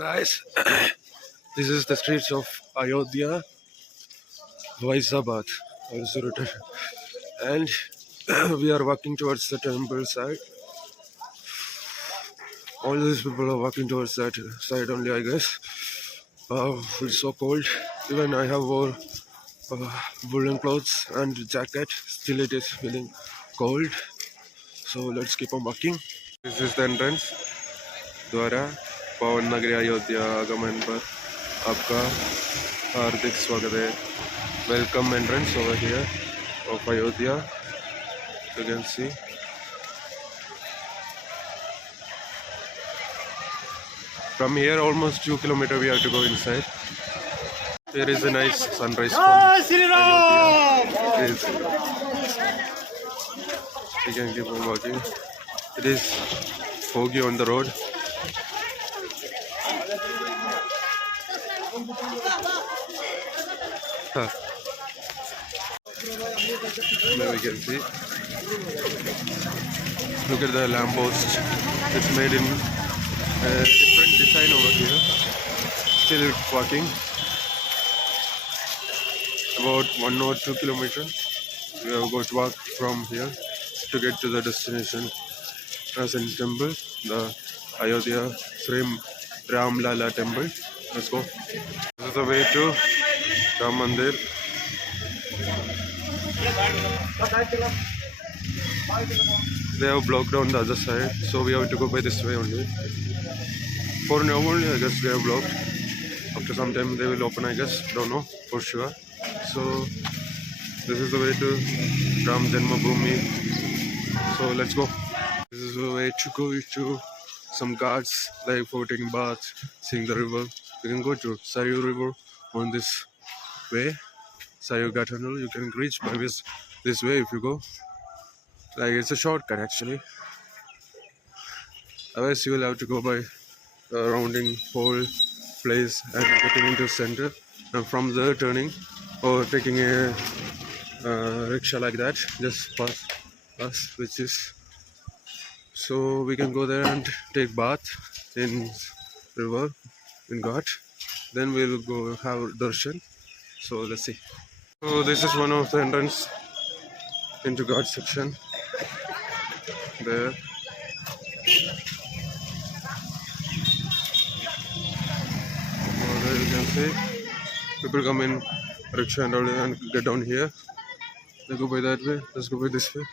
Guys, this is the streets of Ayodhya, Vaisabad, also written. And we are walking towards the temple side. All these people are walking towards that side only, I guess. It's so cold. Even I have wore woolen clothes and jacket. Still it is feeling cold. So let's keep on walking. This is the entrance. द्वारा पावन नगरी अयोध्या आगमन पर आपका हार्दिक स्वागत है. Welcome entrance over here of Ayodhya. You can see. From here almost 2 kilometers we have to go inside. Here is a nice sunrise from Ayodhya. We can keep on walking. It is foggy on the road. There we can see. Look at the lamppost. It's made in different design over here. Still walking. About 1 or 2 kilometers. We have got to walk from here to get to the destination. As in temple, the Ayodhya Sri Ram Lala temple. Let's go. This is the way to Ram Mandir. They have blocked on the other side, so we have to go by this way only. For now only, I guess they have blocked. After some time they will open, I guess. Don't know for sure. So this is the way to Ram Janmabhoomi. So let's go. This is the way to go to some ghats, like for taking bath, seeing the river. You can go to Saryu River on this way. Saryu Ghat tunnel. You can reach by this way if you go. Like it's a shortcut actually. Otherwise you will have to go by rounding whole place and getting into center, and from there turning or taking a rickshaw like that, just pass us, which is so we can go there and take bath in river in Ghat. Then we'll go have darshan. So let's see. So this is one of the entrance into Ghat section. There. There you can see people come in rickshaw and all and get down here. They go by that way. Let's go by this way.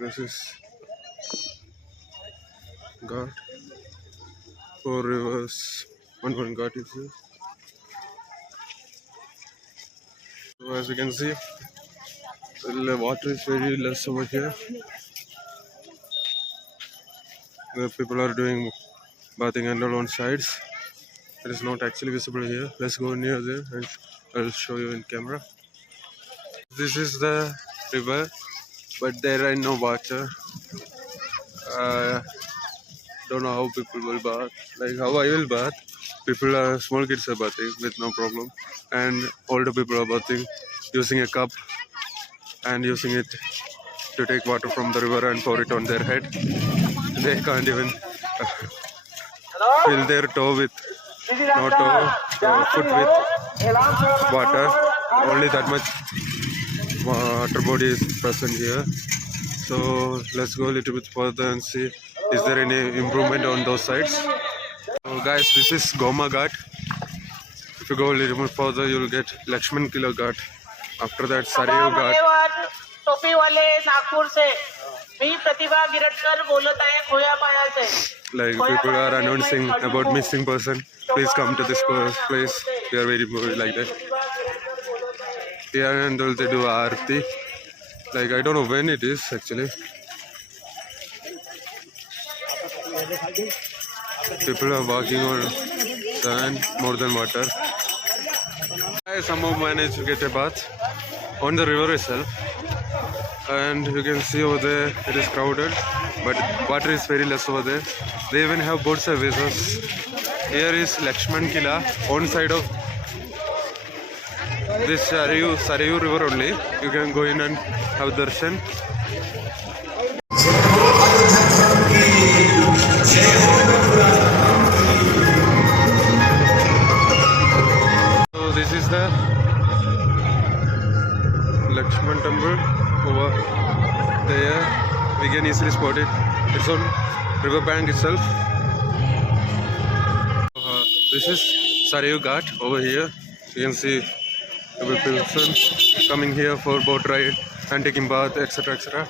This is Ghat. 4 rivers, one Ghat is here. So as you can see, the water is very less over here. The people are doing bathing and all on sides. It is not actually visible here. Let's go near there and I'll show you in camera. This is the river, but there are no water. Don't know how people will bath. Like how I will bath. People are small kids are bathing with no problem, and older people are bathing using a cup and using it to take water from the river and pour it on their head. They can't even fill their toe with foot with water. Only that much water body is present here. So let's go a little bit further and see is there any improvement on those sides. So guys, this is Goma Ghat. If you go a little bit further, you will get Lakshman Kila Ghat. After that, Saryu Ghat. Like people are announcing about missing person. Please come to this place. We are very worried like that. Here and all they do Aarti. Like I don't know when it is actually. People are walking on sand more than water. I somehow managed to get a bath on the river itself, and you can see over there it is crowded, but water is very less over there. They even have boat services. Here is Lakshman Kila on side of this Saryu river only. You can go in and have darshan. So this is the Lakshman temple over there. We can easily spot it. It's on river bank itself. This is Sarayu Ghat over here. You can see the people coming here for boat ride and taking bath, etc. etc.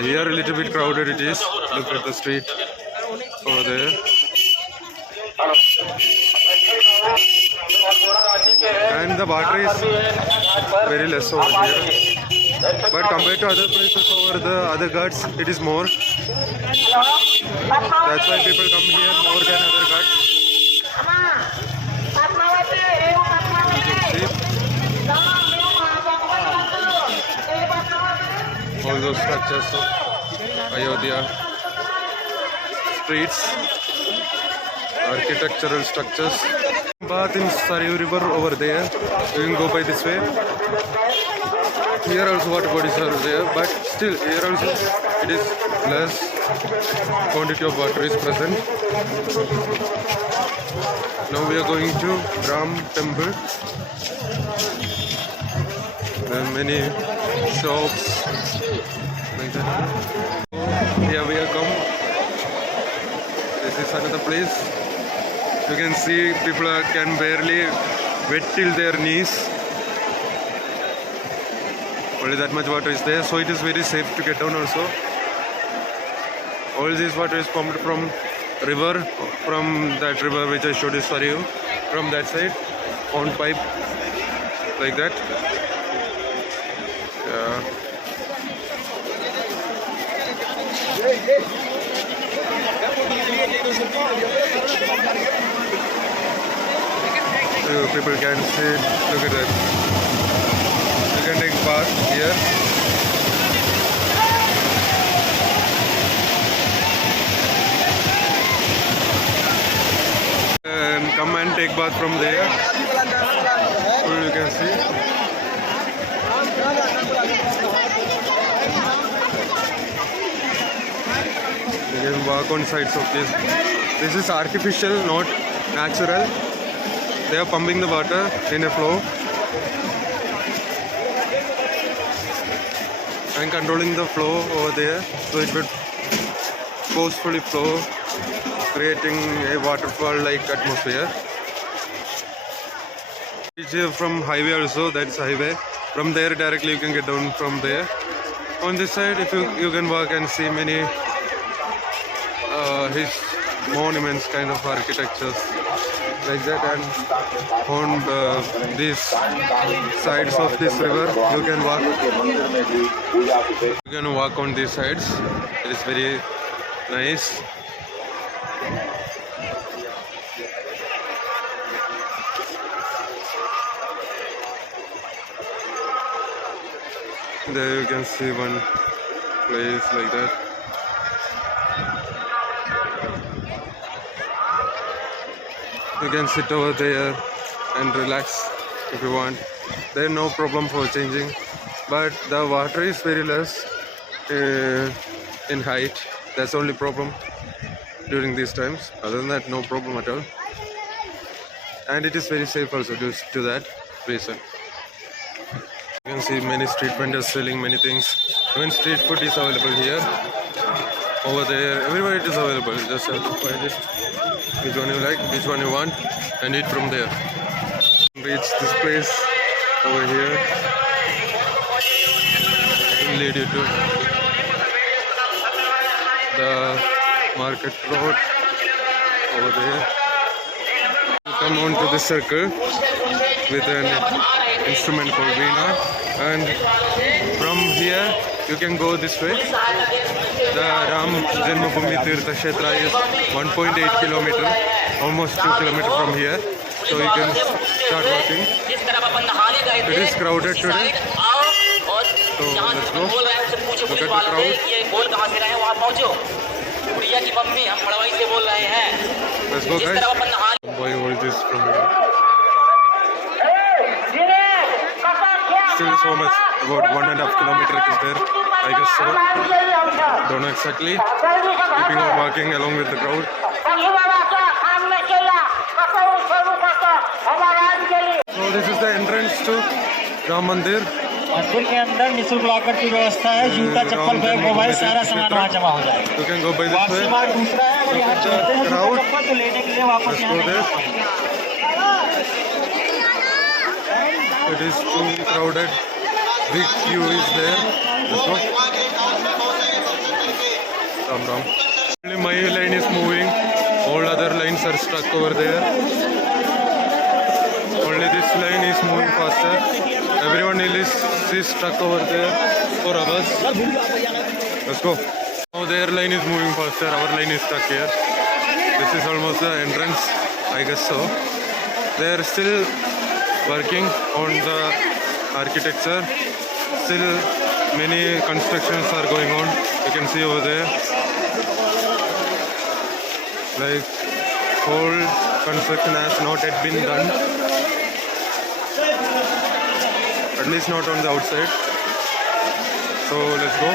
Here a little bit crowded it is. Look at the street over there. And the water is very less over here. But compared to other places over the other ghats, it is more. That's why people come here more than other ghats. All those structures of Ayodhya, streets, architectural structures. Bath in Sarayu river over there. You can go by this way. Here also water bodies are there, but still here also it is less quantity of water is present. Now we are going to Ram temple. There are many shops like that. Here we are come. This is another place. You can see people can barely wet till their knees. Only that much water is there, so it is very safe to get down also. All this water is pumped from river, from that river which I showed you, Sarayu, from that side, on pipe, like that. Yeah. So people can see, look at that. You can take bath here. And come and take bath from there. You can see. You can walk on sides of this. This is artificial, not natural. They are pumping the water in a flow and controlling the flow over there, so it would forcefully flow, creating a waterfall-like atmosphere. It's here from highway also. That's highway. From there directly you can get down from there. On this side, if you can walk and see many his monuments, kind of architectures like that, and on these sides of this river you can walk on these sides. It is very nice. There you can see one place like that. You can sit over there and relax if you want. There is no problem for changing, but the water is very less in height. That's the only problem during these times. Other than that, no problem at all. And it is very safe also due to that reason. You can see many street vendors selling many things. Even street food is available here. Over there, everywhere it is available. You just have to find it. Which one you like, which one you want, and eat from there. Reach this place over here. It will lead you to the market road over there. You come on to this circle with an instrument called Veena, and from here you can go this way. The Ram Janmabhoomi Tirtha Kshetra is 1.8 kilometer, almost 2 kilometers from here, so you can start walking. It is crowded today, so let's go. Look at the crowd. Let's go, guys. Boy, all this from here. Still so much, about 1.5 kilometers is there. I guess so. Don't know exactly. Keeping on walking along with the crowd. So this is the entrance to Ram Mandir. मंदिर के अंदर निःशुल्क locker की व्यवस्था है। जूता चप्पल bag mobile सारा सामान वहाँ जमा हो जाएगा। You can go by this वापसी way. मार्ग दूसरा है। अगर यहाँ छोड़ते हैं जूता चप्पल तो लेने के लिए वापस यहाँ नहीं आ पाएंगे। It is too crowded. Big queue is there. Let's go. Ram. Only my line is moving. All other lines are stuck over there. Only this line is moving faster. Everyone else is stuck over there for hours. Let's go. Now their line is moving faster. Our line is stuck here. This is almost the entrance, I guess so. They are still working on the architecture. Still many constructions are going on. You can see over there. Like whole construction has not yet been done. At least not on the outside. So let's go.